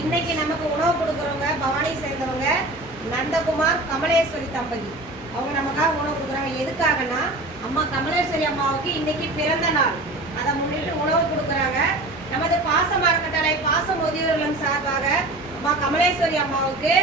இன்னைக்கு நமக்கு உணவு கொடுக்குறவங்க பவானி சேர்ந்தவங்க நந்தகுமார் கமலேஸ்வரி தம்பதி. அவங்க நமக்காக உணவு கொடுக்குறாங்க. எதுக்காகனா அம்மா கமலேஸ்வரி அம்மாவுக்கு இன்னைக்கு பிறந்த நாள். அதை முன்னிட்டு உணவு கொடுக்குறாங்க. நமது பாச மரக்கட்டளை பாச முதியோர்கள் சார்பாக அம்மா கமலேஸ்வரி அம்மாவுக்கு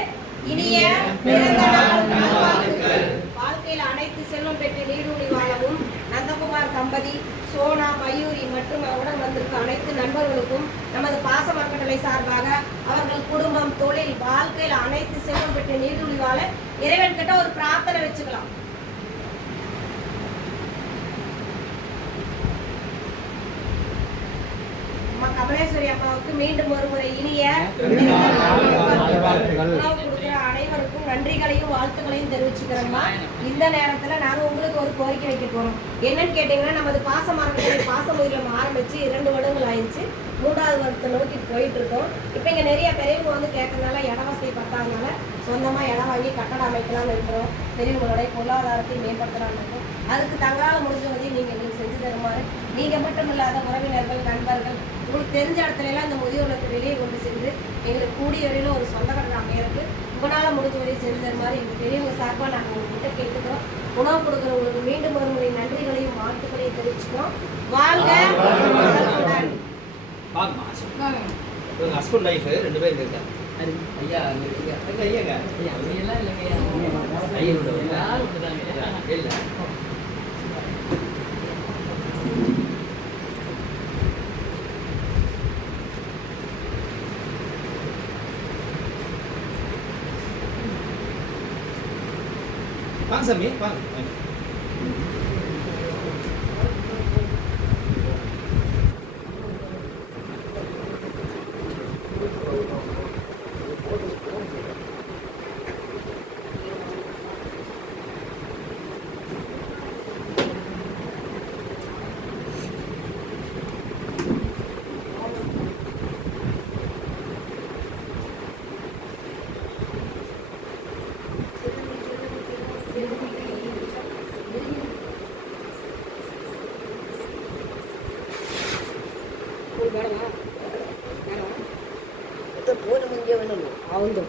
இனிய பிறந்த நாள் நல்வாழ்த்துக்கள். வாழ்க்கையில் அனைத்து செல்வம் பெற்று நீடூழி வாழவும் நந்தகுமார் தம்பதி, சோனா, மயூரி மற்றும் அவருடன் வந்திருக்கும் அனைத்து நண்பர்களுக்கும் நமது பாச மரக்கட்டளை சார்பாக அவர்கள் குடும்பம், தொழில், வாழ்க்கையில் அனைத்து செல்வம் பெற்று நீடூழி வாழ இறைவன் கிட்ட ஒரு பிரார்த்தனை வச்சுக்கலாம். கமலேஸ்வரி அம்மாவுக்கு மீண்டும் ஒரு முறை இனிய உணவு கொடுக்கிற அனைவருக்கும் நன்றிகளையும் வாழ்த்துக்களையும் தெரிவிச்சுக்கிறோம்மா. இந்த நேரத்துல நாங்க உங்களுக்கு ஒரு கோரிக்கை வைக்க போறோம். என்னன்னு கேட்டீங்கன்னா, நமது பாச மரக்கட்டளை பாச முதியோர்கள் ஆரம்பிச்சு 2 வருடங்கள் ஆயிடுச்சு. 3வது வருடத்தை நோக்கி போயிட்டு இருக்கோம். இப்ப இங்க நிறைய பெரியவங்க வந்து கேட்கறதுனால இட வசதி பத்தாதனால சொந்தமா இடம் வாங்கி கட்டடம் அமைக்கலாம்னு இருக்கிறோம். பெரியவங்களுடைய பொருளாதாரத்தை மேம்படுத்தலாம்னு இருக்கோம். அதுக்கு தங்களால் முடிஞ்ச உதவி நீங்க எங்களுக்கு செஞ்சு தருமாறு, நீங்க மட்டும் இல்லாத உறவினர்கள், நண்பர்கள், உங்களுக்கு தெரிஞ்ச இடத்துல எல்லாம் இந்த முதியோர்களுக்கு வெளியே கொண்டு சென்று எங்களுக்கு கூடிய வரையில ஒரு சொந்த கட்டணம் அமையறதுக்கு உங்களால முடிஞ்ச உதவி செஞ்சு தருமாறு எங்க பெரியவங்க சார்பாக நாங்கள் உங்ககிட்ட கேட்டுக்கிறோம். உணவு கொடுக்குறவங்களுக்கு மீண்டும் ஒரு முறை நன்றிகளையும் வாழ்த்துக்களையும் தெரிவிச்சுக்கிறோம். வாழ்க வளமுடன். ஹஸ்பண்ட் லைஃப் 2 பேர் இருக்காங்க. ஐயா ஐயாங்க எல்லாம் இல்லைங்க. இல்லை வாங்க சாமி வாங்க. போன ಮುಂಜೆ ಅವನು